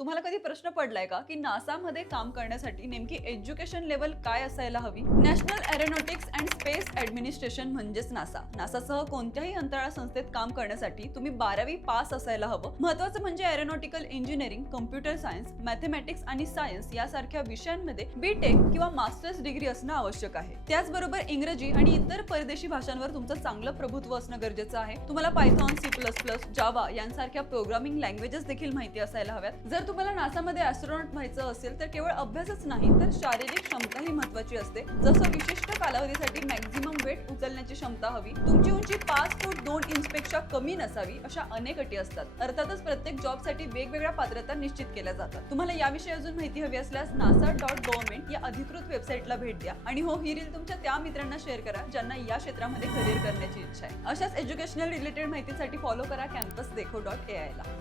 तुम्हाला कधी प्रश्न पडलाय का की नासामध्ये काम करण्यासाठी नेमकी एज्युकेशन लेवल काय असायला हवी? National aeronautics and space administration म्हणजेच नासा. नासासह कोणत्याही अंतराळ संस्थेत काम करण्यासाठी तुम्ही 12वी पास असायला हवं. महत्त्वाचं म्हणजे aeronautical engineering, computer science, mathematics आणि सायन्स यासारख्या विषयांमध्ये बीटेक किंवा मास्टर्स डिग्री असणं आवश्यक आहे. त्याचबरोबर इंग्रजी आणि इतर परदेशी भाषांवर तुमचं चांगलं प्रभुत्व असणं गरजेचं आहे. तुम्हाला पायथॉन, C++, जावा यांसारख्या प्रोग्रामिंग लँग्वेजेस देखील माहिती असायला हव्यात. जर तुम्हाला नासामध्ये ॲस्ट्रोनॉट व्हायचं असेल तर केवळ अभ्यासच नाही तर शारीरिक क्षमताही महत्त्वाची असते. जसं विशिष्ट कालावधीसाठी मॅक्झिमम वेट उचलण्याची क्षमता हवी, तुमची उंची 5 फूट 2 इंचपेक्षा कमी नसावी, अशा अनेक अटी असतात. अर्थातच प्रत्येक जॉबसाठी वेगवेगळ्या पात्रता निश्चित केल्या जातात. तुम्हाला याविषयी अजून माहिती हवी असल्यास nasa.government या अधिकृत वेबसाईटला भेट द्या आणि हो, ही रील तुमच्या त्या मित्रांना शेअर करा ज्यांना या क्षेत्रामध्ये करिअर करण्याची इच्छा आहे. अशाच एज्युकेशनल रिलेटेड माहितीसाठी फॉलो करा campusdekho.ai ला.